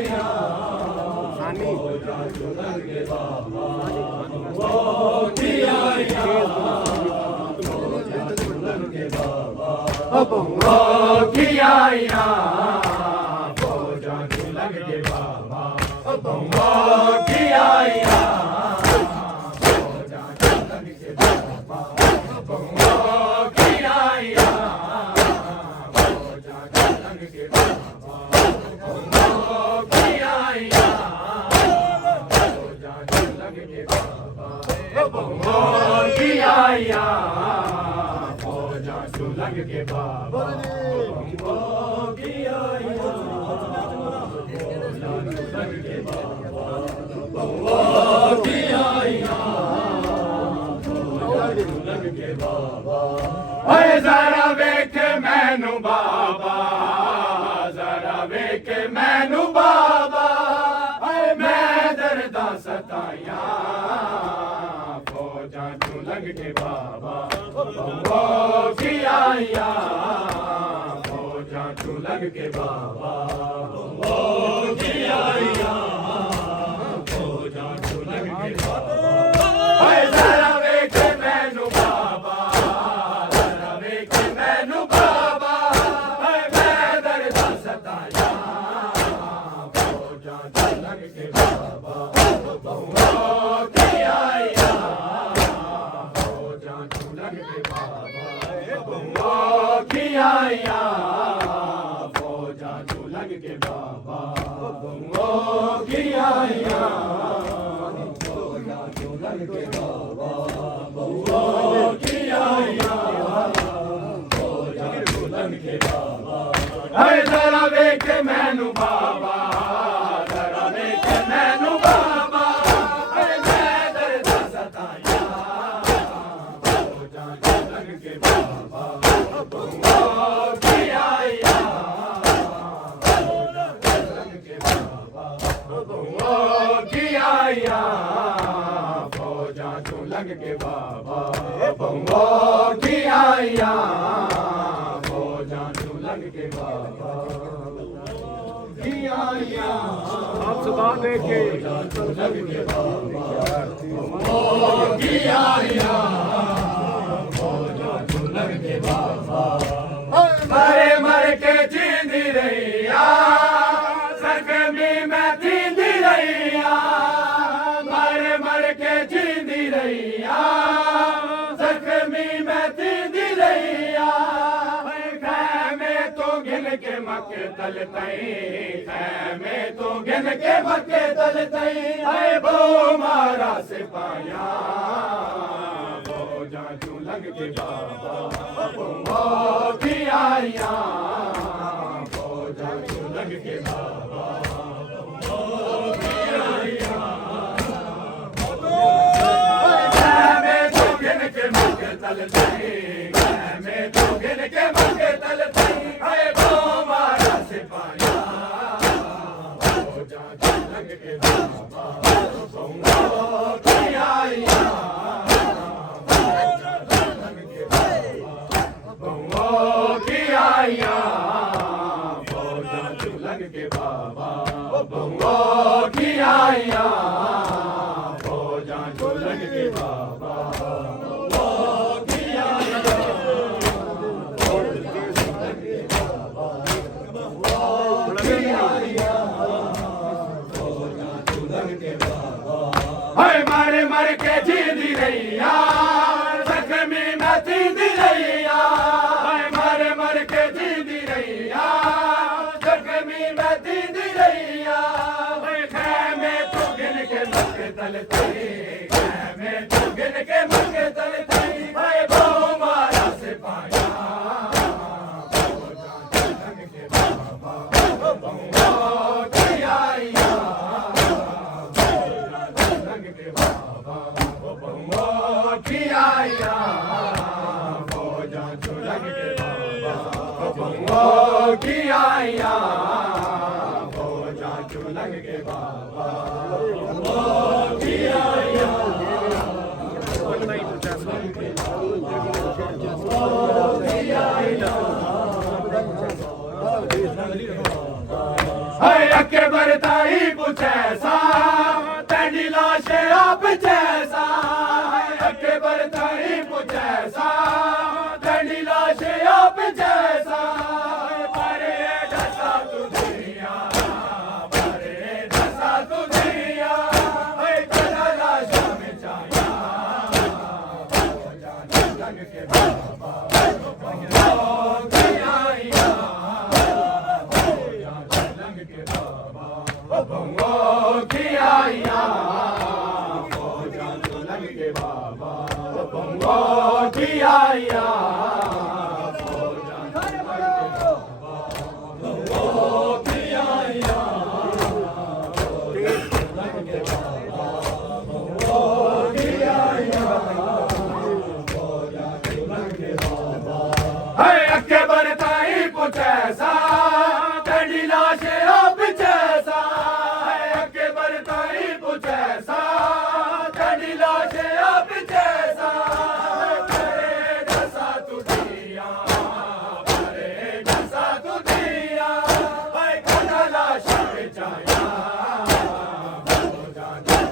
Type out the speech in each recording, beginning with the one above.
Baba, झूलन के बाबा वो किया फौजा झूलन के बाबा वो किया फौजा झूलन के बाबा वो किया फौजा झूलन के बाबा वो किया फौजा झूलन के बाबा वो किया फौजा झूलन के बाबा वो किया फौजा झूलन के बाबा वो किया जरा वेख मैनू बाबा जरा वेख मैनू बाबा मैं दर्दा सताया फौजा झूलन के बाबा वो किया फौजा झूलन के बाबा वो किया फौजा झूलन के बाबा जरा वेख मैनू बाबा जरा वेख मैनू बाबा मैं दर्दा सताया फौजा झूलन के बाबा वो किया फौजा झूलन के बाबा वो किया फौजा झूलन के बाबा वो किया फौजा झूलन के बाबा वो किया फौजा झूलन के बाबा जरा वेख मैनू बाबा जरा वेख मैनू बाबा मैं दर्दा सताया फौजा झूलन के बाबा वो किया फौजा झूलन के बाबा वो किया फौजा झूलन के बाबा वो किया फौजा झूलन के बाबा किया आप सुबह लेके झूलन के बाबा वो किया फौजा झूलन के बाबा मरे मर के जींदी रहिया जख्मी मैं थींदी रहिया मरे मर के जींदी रहिया जख्मी मैं थींदी रहिया खैमे तो गिन के मक्के तल तई खैमे तो गिन के मक्के तल तई है वो मारा सिपाया फौजा झूलन के बाबा वो किया फौजा झूलन के बाबा वो किया मैं तो गिन के मक्के तल तई मैं तो गिन के मक्के तल तई है वो मारा सिपाया फौजा झूलन के बाबा वो किया फौजा झूलन के बाबा वो किया फौजा झूलन के बाबा वो किया फौजा झूलन के बाबा मारे मर के जींदी रहिया जख्मी मैं थींदी रहिया मारे मर के जींदी रहिया जख्मी मैं थींदी रहिया खैमे तो गिन के मक्के तल तई खैमे तो गिन के मक्के तल तई भाई वो मारा सिपाया फौजा झूलन के बाबा वो किया फौजा झूलन के बाबा वो किया फौजा झूलन के बाबा वो किया फौजा झूलन के बाबा वो किया है अकबर ताई कुछ ऐसा बंगो की आइया फौजां चुलंग के बाबा बंगो की आइया ऐसा कड़ी लाशे अब जैसा है के बरताई कुछ ऐसा कड़ी लाशे अब जैसा करे जैसा तू दिया करे जैसा तू दिया है कड़ा लाशे बेचाया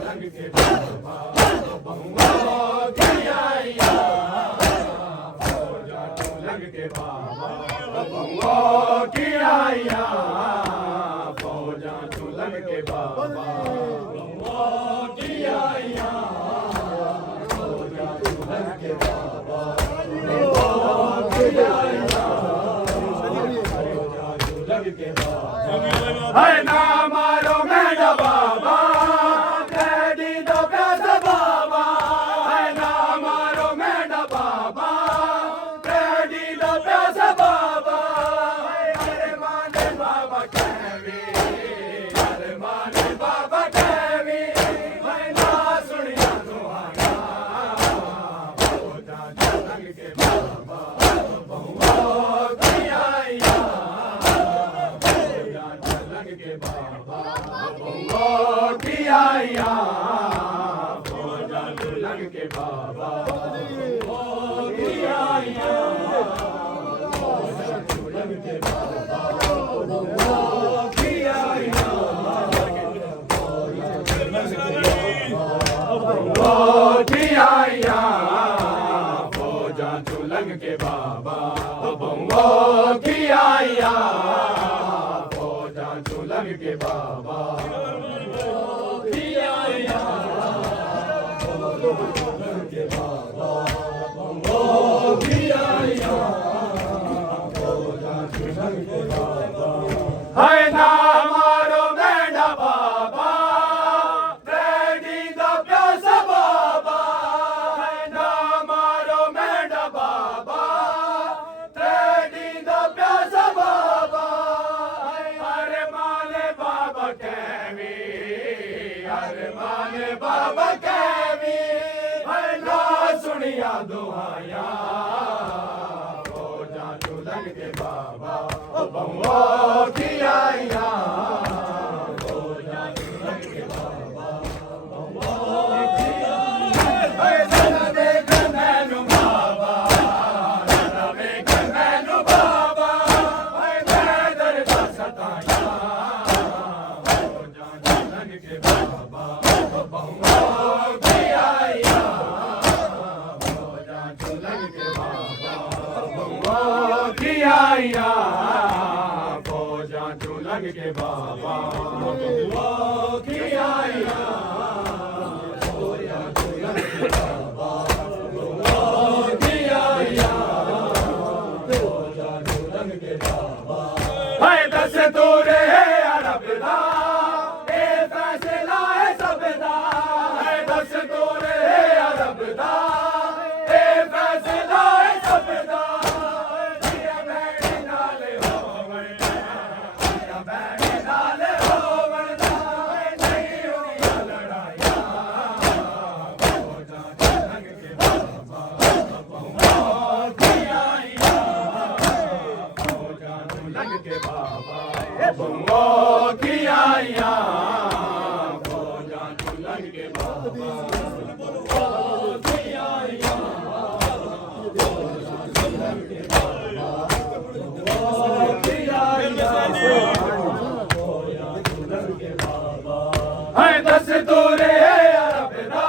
लंग के बाबा बहुआ दिया लंग के बाबा बंगो की आइया फौजां चुलंग के बाबा बंगो की आइया फौजां चुलंग के बाबा बंगो की आइया फौजां चुलंग के बाबा है ना मारो मेरा बाबा डैडी दो प्यासा बाबा है ना मारो मेरा बाबा डैडी दो प्यासा बाबा आइया फौजां चुलंग के बाबा आइया फौजां चुलंग के बाबा आइया आइया फौजां चुलंग के बाबा बंगो की आइया फौजां चुलंग के बाबा है ना मारो मेरा बाबा डैडी दा प्यासा बाबा है ना मारो मेरा बाबा डैडी दा प्यासा बाबा अरे माले बाबा कहवी अरे माले बाबा कहवी है ना सुनिया दुआया फौजां चुलंग के बाबा बंगो की आइया फौजां चुलंग के बाबा बंगो की आइया देख मैनू बाबा देख मैनू बाबा मैं दरदा सताया फौजां चुलंग के बाबा बंगो की आइया फौजां चुलंग के बाबा बंगो की आइया फौजां चुलंग के बाबा बंगो की आइया फौजां चुलंग के बाबा बंगो की आइया फौजां चुलंग के बाबा है दस्तूर अरब दा ए फैसला है सब दा है दस्तूर अरब दा ए फैसला है सब दा बंगो की आइया फौजां चुलंग के बाबा बंगो की आइया फौजां चुलंग के बाबा बंगो की आइया फौजां चुलंग के बाबा है दस्तूर अरब दा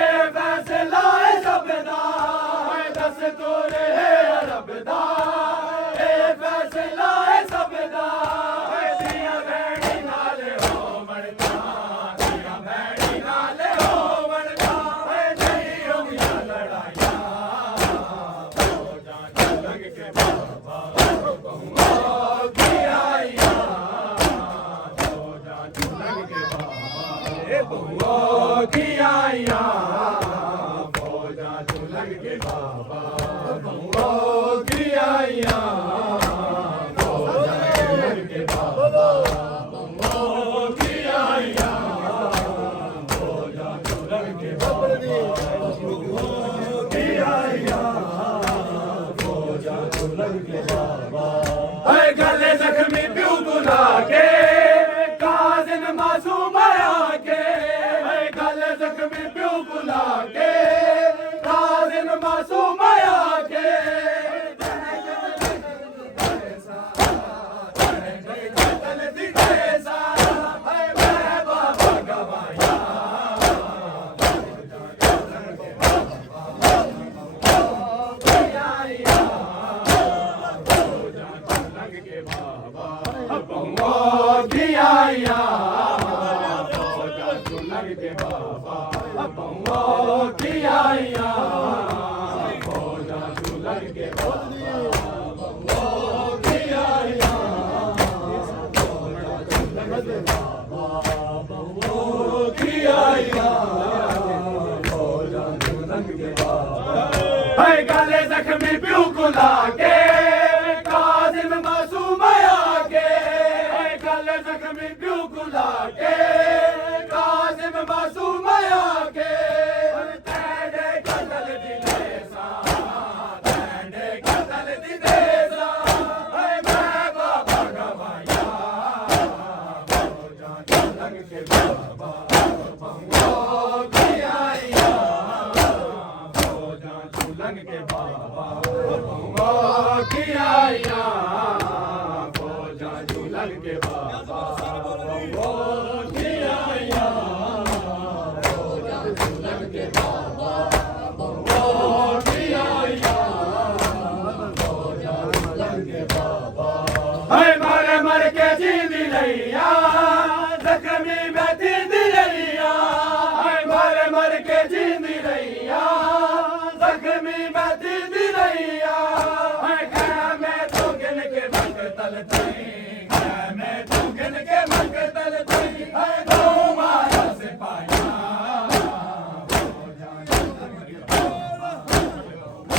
ए फैसला है सब दा है दस्तूर अरब दा ए फैसला है सब दा दिया बैठी नाले हो मरता दिया बैठी नाले हो मरता नहीं होंगी लड़ाइया फौजां चुलंग के बाबा बंगो की आइया फौजां बहुओं की आइयां फौजा झूलन के बाबा बहुओं की आइयां फौजा झूलन के बाबा बहुओं की आइयां फौजा झूलन के बाबा बहुओं की आइयां फौजा झूलन के बाबा है गले जख्मी प्यू बुला के काजिन मासूम आके है गले जख्मी प्यू बुला के काजिन मासूम आके गले जख्मी प्यू बुला के काजिम मासूम आके गले जख्मी प्यू बुला के काजिम मासूम आके तेरे कतल दी देसा तेरे कतल दी देसा मैं बाबा गवाया फौजा झूलन के बाबा बहुओं की आइयां फौजा झूलन के बाबा बहुओं की आइयां फौजा झूलन के बाबा बहुओं की आइयां फौजा झूलन के बाबा बहुओं की आइयां फौजा झूलन के बाबा है मर मर के जींदी रैया जख्मी में जींदी रैया है मर मर के जींदी रैया जख्मी में जींदी रैया है मैं तो गिन के मंगतल थी मैं तो गिन के मंगतल थी है दो मारा से पाया फौजा झूलन के बाबा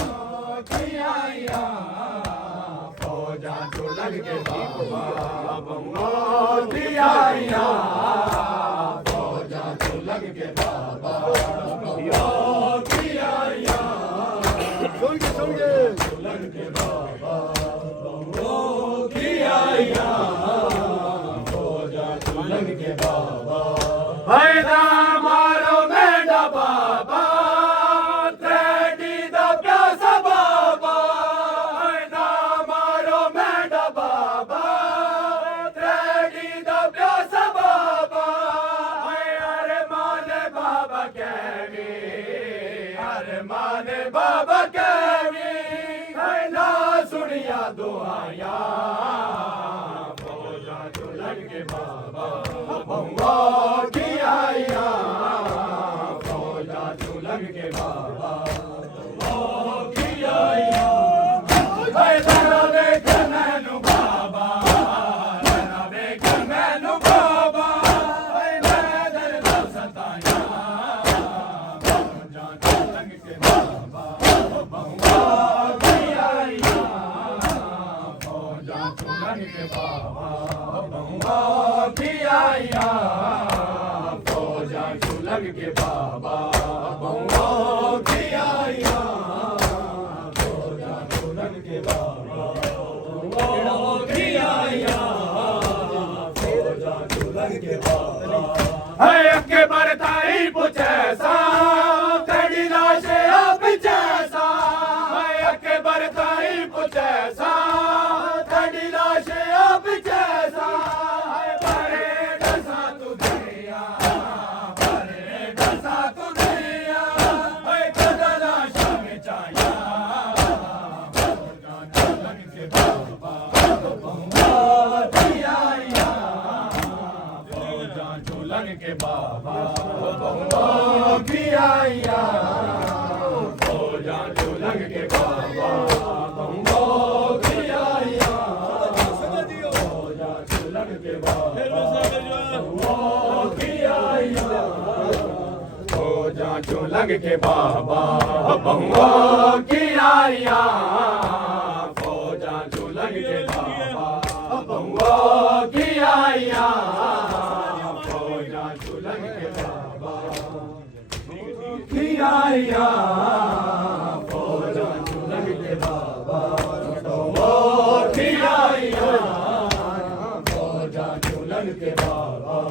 बहुओं की आइयां फौजा झूलन के बाबा बहुओं की आइयां फौजा झूलन के बाबा बहुओं की आइयां झूलन के बाबा बहुओं की आइयां फौजा झूलन के बाबा है ना मारो मेरा बाबा तेरी दा प्यासा बाबा है ना मारो मेरा बाबा तेरी दा प्यासा बाबा है अरे माने बाबा कहवी अरे माने बाबा कहवी है ना सुनिया दुआया फौजा झूलन के बाबा बहुओं की आइयां फौजा झूलन के बाबा बहुओं की आइयां है जरा देख मैनू बाबा जरा देख मैनू बाबा है मैं दर्द सताया फौजा झूलन के बाबा बहुओं की आइयां फौजा झूलन के बाबा बहुओं की आइयां फौजा झूलन के बाबा बहुओं की आइयां फौजा झूलन के बाबा बहुओं की आइयां फौजा झूलन के बाबा है अक्के बरताई पुछैसा तेरी लाश आप जैसा है अक्के बरताई पुछैसा तेरी लाश आप जैसा है बड़े डसा तू दिया बड़े डसा तू दिया है कदला शाम चाया फौजा झूलन के बाबा बहुओं की आइयां फौजा झूलन के बाबा बहुओं की आइयां फौजा झूलन के बाबा बहुओं की आइयां फौजा झूलन के बाबा बहुओं की आइयां झूलंग के बाबा बहुओं की आइया फौजा झूलंग के बाबा बहुओं की आइया फौजा झूलंग के बाबा की आइया फौजा झूलंग के बाबा बहुओं की आइया फौजा झूलंग के बाबा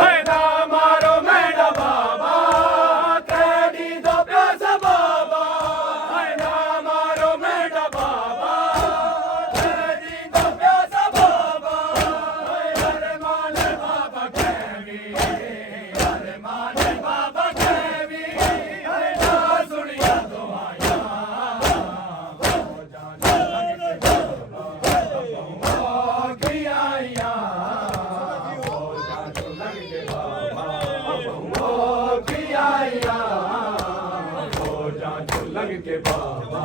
है ना मारो मेरा बाबा कैदी दो प्यासा बाबा है ना मारो मेरा बाबा कैदी दो प्यासा बाबा अरे माने बाबा कैवी अरे माने बाबा कैवी अरे ना सुनिया तो आया फौजा झूलंग के बाबा बहुओं की आइया फौजा झूलंग के बाबा बहुओं की आइया फौजा झूलंग के बाबा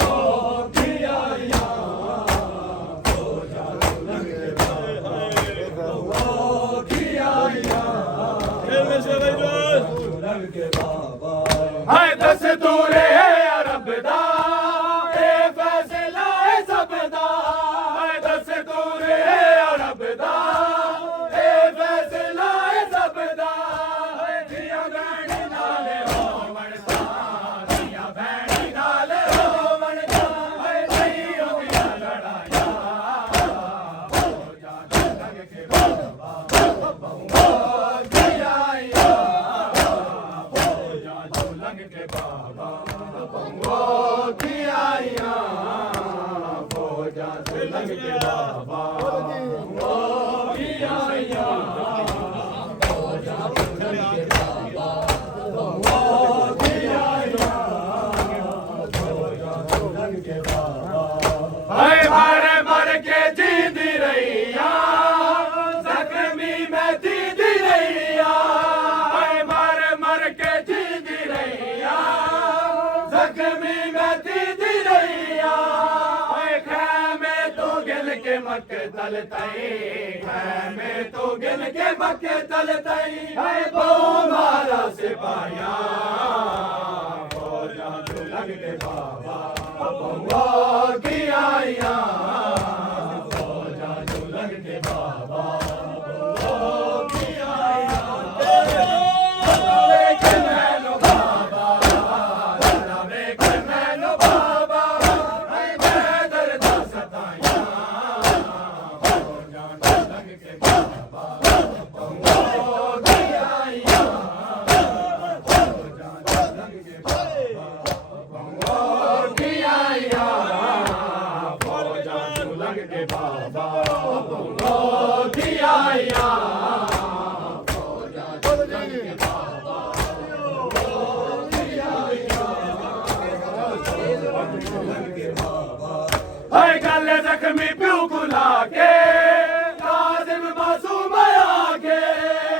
बहुओं की आइया फौजा झूलंग के बाबा बहुओं की आइया झूलंग के बाबा है दस्तूरे अरब दा ए फैसला है सब दा है दस्तूरे अरब दा ए फैसला है सब दा है जिया भैणी नाले हो वणता जिया भैणी नाले हो वणता है नहीं होया लड़ाया फौजा झूलंग के बाबा बहुओं की आइया फौजा झूलंग के बाबा बहुओं की आइया फौजा झूलंग के बाबा बहुओं की आइया फौजा झूलंग के बाबा बहुओं की आइया फौजा झूलंग के बाबा हाय मारे मर के जींदी रहिया जख्मी मैं जींदी रहिया हाय मारे मर के जींदी रहिया जख्मी मैं जींदी रहिया हाय खैमे तो गिल के मक्तल तई खैमे तो गिल के मक्तल तई हाय बहु मारा सिपाहिया फौजा झूलंग के बाबा बहुओं की आइया फौजा झूलंग के बाबा बहुओं की आइया देख मैनो बाबा देख मैनो बाबा है मैं दर्द सताया फौजा झूलंग के बाबा बहुओं की आइया फौजा झूलंग के बाबा बहुओं की आइया फौजा झूलंग के बाबा बहुओं की आइया फौजा झूलंग के बाबा बहुओं की आइया झूलंग के बाबा है गल जख्मी प्यू बुला के काजिम मासूम आके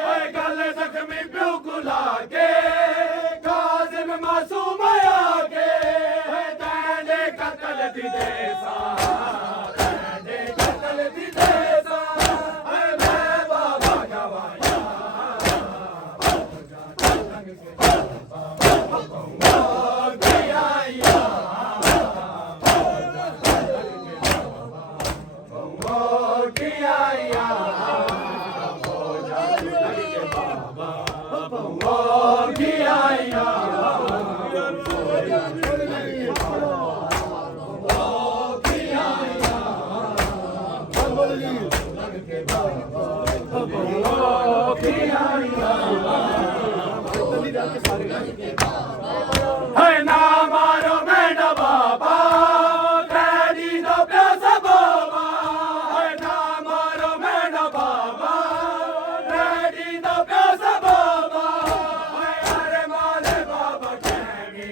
है गल जख्मी प्यू बुला के काजिम मासूम आके है तेरे कत्ल दी देसा तेरे कत्ल दी देसा है मैं बाबा गवाया फौजा झूलंग के बाबा बहुओं की आइया फौजा झूलंग के बाबा बहुओं की आइया फौजा झूलंग के बाबा बहुओं की आइया फौजा झूलंग के बाबा बहुओं की आइया झूलंग के बाबा बहुओं की आइया है ना मारो मेरा बाबा कैदी दो प्यासा बाबा है ना मारो मेरा बाबा कैदी दो प्यासा बाबा है अरे मारे बाबा कैदी